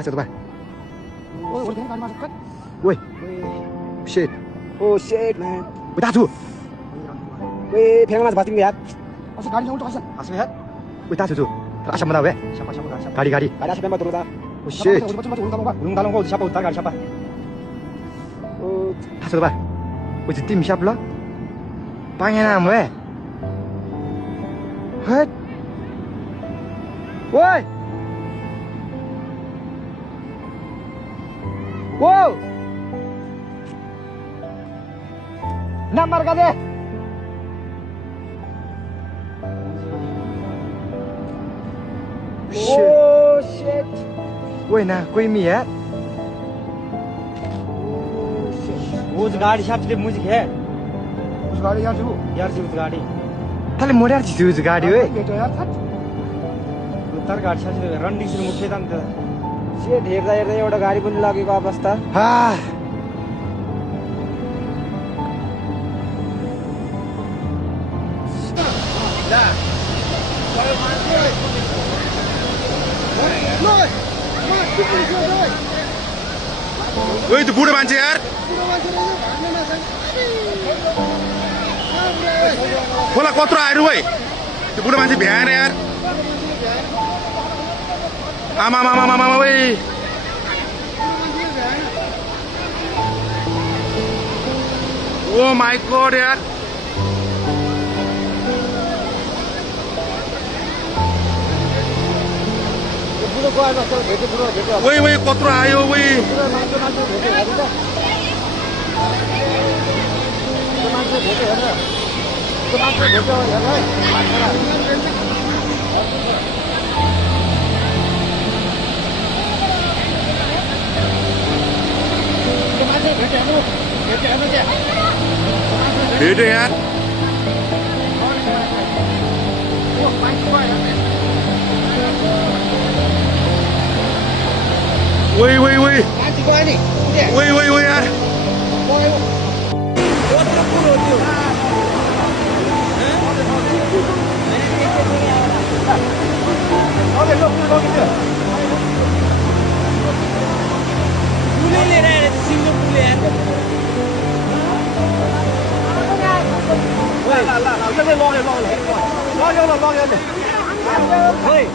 大走的吧。我天，干嘛快？喂 ，shit， Oh shit man！ 喂，大叔，喂，平安是把丁的，我是咖喱上我抓线，啊是的，喂，大叔，他什么的喂？下巴，咖喱，大家这边把多少？我 shit， 我打龙我下巴打咖喱下巴。大叔的吧？我是tim siap lo？ Pengen apa we? What? Woi! Wow! Namar ka deh. Oh shit! Woi na, कोई me है? वो गाड़ी साथ music है उस गाड़ी यार जी उस गाड़ी तले मोडर छी उस गाडी ओए बेटो यार साथ उतर गाडी साथ रन डिक्सन मुख्य त अन्त से हेर्दा एउटा गाडी पनि लागेको अवस्था ओए त्यो बुढो मान्छे यार खोला कत्रो आएर ओए त्यो बुढो मान्छे भ्याएर यार आमा ओए ओ माय गॉड यार ओए कत्रो आयो ओए भेट्यो यार ओए यार Hey!